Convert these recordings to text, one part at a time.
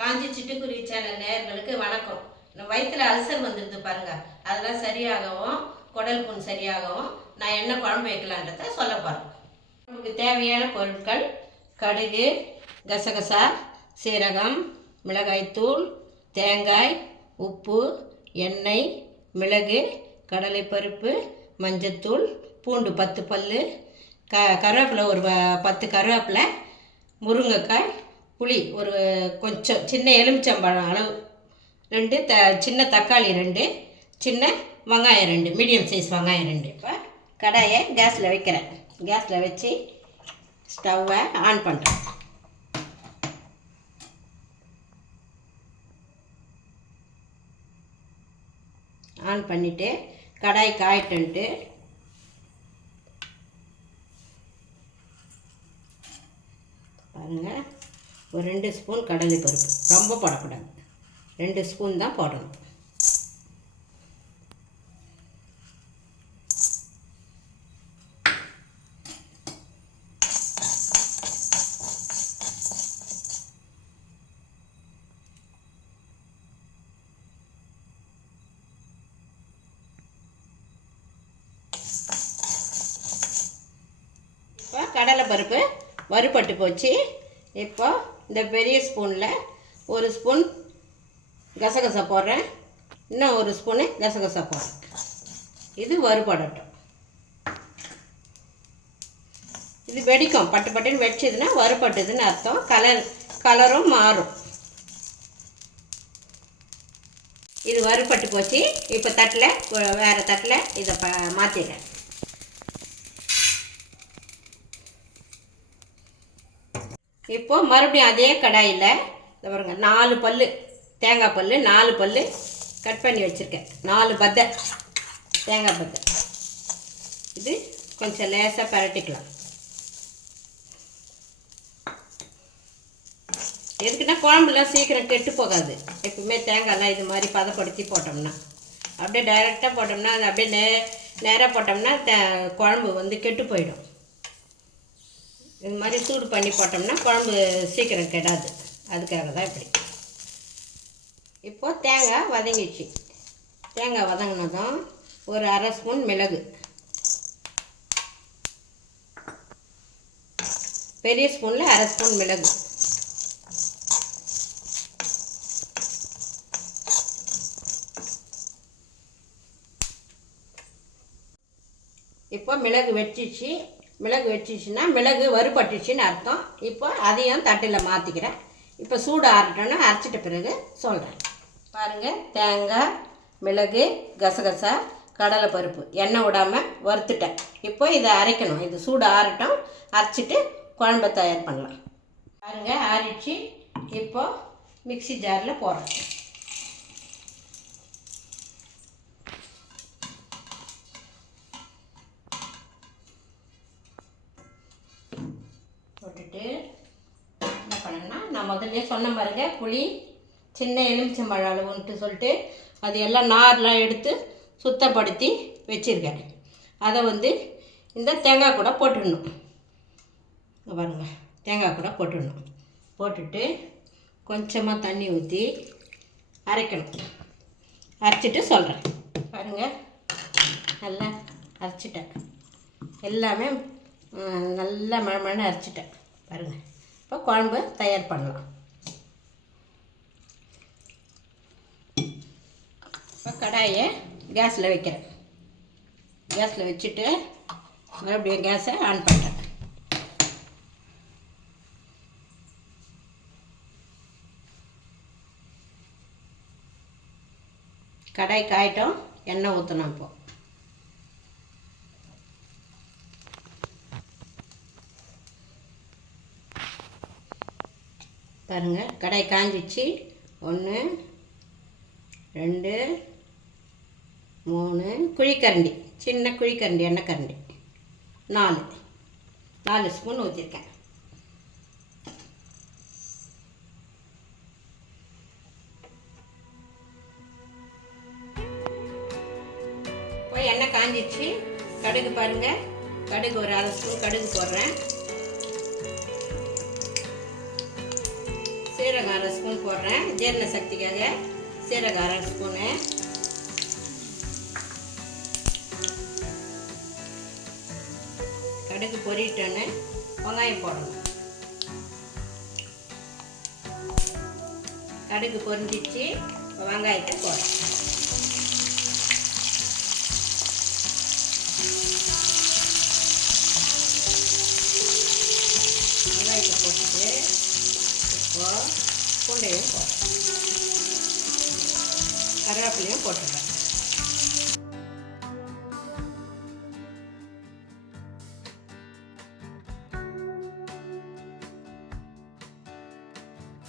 காஞ்சி சிட்டுக்குருவி சேனல் நேயர்களுக்கு வணக்கம். வயிற்றுல அல்சர் வந்துடுது பாருங்க. அதெல்லாம் சரியாகவும் குடல் புண் சரியாகவும் நான் என்ன குழம்பு வைக்கலான்றத சொல்ல போகிறேன் நமக்கு தேவையான பொருட்கள் கடுகு கசகசா சீரகம் மிளகாய்த்தூள் தேங்காய் உப்பு எண்ணெய் மிளகு கடலைப்பருப்பு மஞ்சத்தூள் பூண்டு பத்து பல் க கருவேப்பிலை ஒரு ப- பத்து கருவேப்பிலை முருங்கைக்காய் புளி ஒரு கொஞ்சம் சின்ன எலுமிச்சம்பழம் அளவு ரெண்டு த சின்ன தக்காளி ரெண்டு சின்ன வெங்காயம் ரெண்டு மீடியம் சைஸ் வெங்காயம் ரெண்டு. இப்போ கடாயை கேஸில் வைக்கிறேன். கேஸில் வச்சு ஸ்டவ்வை ஆன் பண்ணுறேன் ஆன் பண்ணிவிட்டு கடாய் காயிட்டுன்ட்டு பாருங்கள் ஒரு ரெண்டு ஸ்பூன் கடலை பருப்பு. ரொம்ப போடக்கூடாது. ரெண்டு ஸ்பூன் தான் போடணும். இப்போ கடலை பருப்பு வறுபட்டு போச்சு. இப்போ இந்த பெரிய ஸ்பூனில் ஒரு ஸ்பூன் கசகசா போடுறேன். இன்னும் ஒரு ஸ்பூனு கசகசா போடுறேன். இது வறுபடட்டும். இது வெடிக்கும். பட்டு பட்டுன்னு வெடிச்சதுன்னா வறுபட்டுதுன்னு அர்த்தம். கலர் கலரும் மாறும். இது வறுபட்டு போச்சு. இப்போ தட்டில் வேறு தட்டில் இதை ப மாற்றிடுறேன் இப்போது மறுபடியும் அதே கடாயில் இந்த பாருங்க நாலு பல்லு தேங்காய் பல் நாலு பல்லு கட் பண்ணி வச்சுருக்கேன். நாலு பத்தை தேங்காய் பத்தை. இது கொஞ்சம் லேசாக பரட்டிக்கலாம். எதுக்குன்னா குழம்புலாம் சீக்கிரம் கெட்டு போகாது. எப்பவுமே தேங்காய்லாம் இது மாதிரி பதப்படுத்தி போட்டோம்னா. அப்படியே டைரெக்டாக போட்டோம்னா அது அப்படியே நே நேராக போட்டோம்னா தே குழம்பு வந்து கெட்டு போயிடும். இது மாதிரி சூடு பண்ணி போட்டோம்னா குழம்பு சீக்கிரம் கெடாது. அதுக்காக தான் இப்படி. இப்போது தேங்காய் வதங்கிடுச்சு. தேங்காய் வதங்கினதும் ஒரு அரை ஸ்பூன் மிளகு. பெரிய ஸ்பூனில் அரை ஸ்பூன் மிளகு. இப்போ மிளகு வெட்டிச்சு. மிளகு வச்சிச்சுன்னா மிளகு வறுபட்டுச்சுன்னு அர்த்தம். இப்போ அதையும் தட்டில் மாற்றிக்கிறேன் இப்போ சூடு ஆறட்டோன்னா அரைச்சிட்ட பிறகு சொல்கிறேன் பாருங்கள் தேங்காய் மிளகு கசகசா கடலைப்பருப்பு. எண்ணெய் விடாமல் வறுத்துட்டேன். இப்போ இதை அரைக்கணும். இது சூடு ஆறட்டும். அரைச்சிட்டு குழம்ப தயார் பண்ணலாம். பாருங்கள் ஆறிடுச்சு. இப்போ மிக்ஸி ஜாரில் போடுறேன். நான் முதல்ல சொன்ன பாருங்க புளி சின்ன எலுமிச்சம்பழம் அளவுன்ட்டு சொல்லிட்டு அது எல்லாம் நார்லாம் எடுத்து சுத்தப்படுத்தி வச்சுருக்கேன். அதை வந்து இந்த தேங்காய் கூட போட்டுடணும். இங்கே பாருங்கள் தேங்காய் கூட போட்டுடணும். போட்டுட்டு கொஞ்சமாக தண்ணி ஊற்றி அரைக்கணும். அரைச்சிட்டு சொல்கிறேன் பாருங்கள் நல்லா அரைச்சிட்டேன். எல்லாமே நல்லா மழை மழை அரைச்சிட்டேன். பாருங்கள் இப்போ குழம்பு தயார் பண்ணலாம். இப்போ கடாயை கேஸில் வைக்கிறேன். கேஸில் வச்சுட்டு மறுபடியும் கேஸை ஆன் பண்ணுறேன். கடாய் காயட்டும் எண்ணெய் ஊற்றணும் இப்போது பாருங்கள் கடை காஞ்சிச்சு. ஒன்று ரெண்டு மூணு. குழிக்கரண்டி சின்ன குழிக்கரண்டி எண்ணெய் கரண்டி. நாலு. நாலு ஸ்பூன் ஊற்றிருக்கேன் போய் எண்ணெய் காஞ்சிச்சு. கடுகு பாருங்கள் கடுகு ஒரு அரை ஸ்பூன் கடுகு போடுறேன். சீரகம் அரை ஸ்பூன் போடுறேன். ஜீரண சக்திக்காக சீரகம் அரை ஸ்பூனு. கடுகு பொறிட்டோன்னு வெங்காயம் போடணும். கடுகு பொரிஞ்சிச்சு வெங்காயத்தை போடணும். இப்போ பூண்டையும் போடுறேன் கருவேப்பிலையும் போட்டுடுறேன்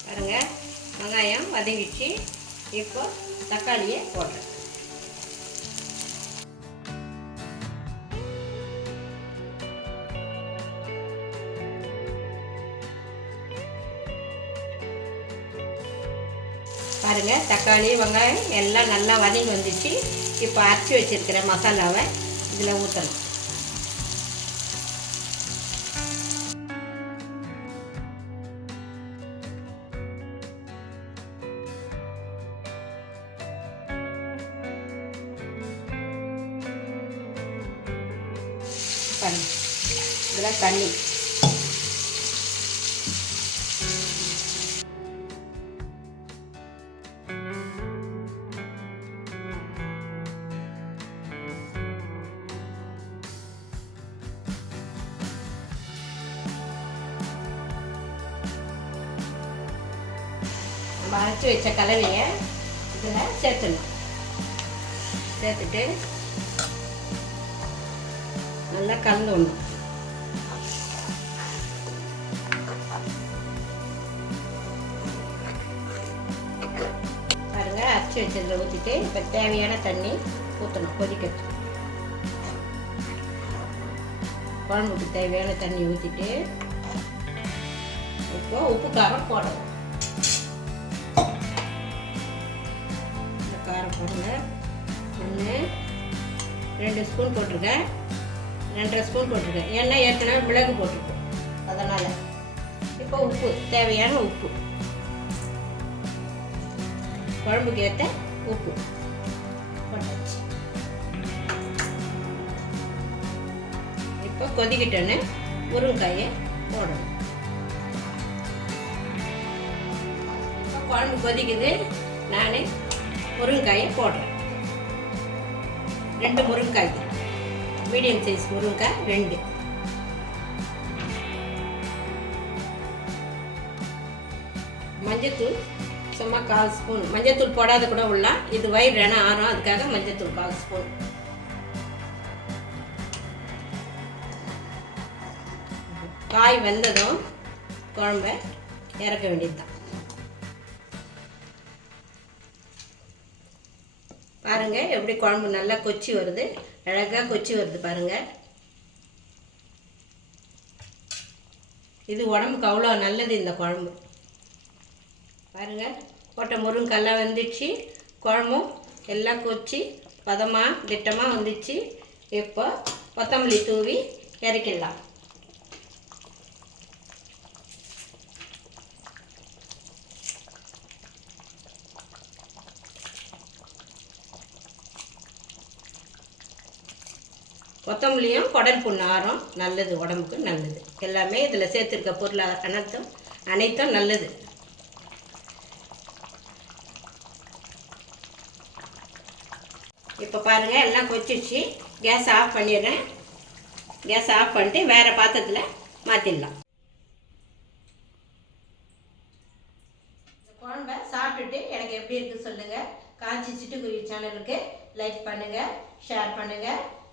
பாருங்க வெங்காயம் வதங்கிச்சு இப்போ தக்காளியை போடுறேன் பாருங்க தக்காளி வெங்காயம் எல்லாம் நல்லா வதங்கி வந்துச்சு. இப்போ அரைச்சி வச்சிருக்கிற மசாலாவை இதில் ஊற்றணும். பாருங்க இதெல்லாம் தண்ணி. நம்ம அரைச்சி வச்ச கலவையை இதில் சேர்த்துணும் சேர்த்துட்டு நல்லா கலந்து விடணும். பாருங்க அரைச்சி வச்சதில் ஊற்றிட்டு இப்போ தேவையான தண்ணி ஊற்றணும் கொதிக்கிறது குழம்புக்கு தேவையான தண்ணி ஊற்றிட்டு இப்போ உப்பு காரம் போடணும். இந்த ஒன்று ரெண்டு ஸ்பூன் போட்டிருக்கேன் ரெண்டரை ஸ்பூன் போட்டிருக்கேன் ஏன்னா ஏற்கனவே மிளகு போட்டிருக்கோம். அதனால். இப்போ உப்பு தேவையான உப்பு. குழம்புக்கு ஏற்ற உப்பு போட்டாச்சு. இப்போ கொதிக்கிட்டோன்னு முருங்கக்காயை போடணும். இப்போ குழம்பு கொதிக்குது. நான் முருங்கைக்காயை போடுறேன். ரெண்டு முருங்கைக்காய். மீடியம் சைஸ் முருங்கைக்காய் ரெண்டு. மஞ்சத்தூள் சும்மா கால் ஸ்பூன். மஞ்சத்தூள் போடாத கூட விடலாம் இது வயிறு வேணா ஆறும் அதுக்காக மஞ்சத்தூள் கால் ஸ்பூன். காய் வெந்ததும் குழம்ப இறக்க வேண்டியதுதான். பாருங்கள் எப்படி குழம்பு நல்லா கொச்சி வருது. அழகாக கொச்சி வருது பாருங்கள் இது உடம்புக்கு அவ்வளோ நல்லது இந்த குழம்பு. பாருங்க போட்ட முருங்கெல்லாம் வந்துச்சு. குழம்பும் எல்லாம் கொச்சி பதமாக திட்டமாக வந்துச்சு. இப்போ கொத்தமல்லி தூவி இறக்கிடலாம். கொத்தமல்லியும் குடல் புண்ணாரம் ஆறும். நல்லது உடம்புக்கு நல்லது. எல்லாமே இதில் சேர்த்துருக்க பொருள் அனைத்தும் அனைத்தும் நல்லது. இப்போ பாருங்கள் எல்லாம் கொச்சிடுச்சு கேஸ் ஆஃப் பண்ணிடுறேன். கேஸ் ஆஃப் பண்ணிட்டு வேறு பாத்திரத்தில் மாற்றிடலாம் இந்த குழம்ப சாப்பிட்டுட்டு எனக்கு எப்படி இருக்குது சொல்லுங்கள் காஞ்சி சிட்டுக்குருவி சேனலுக்கு லைக் பண்ணுங்கள் ஷேர் பண்ணுங்கள்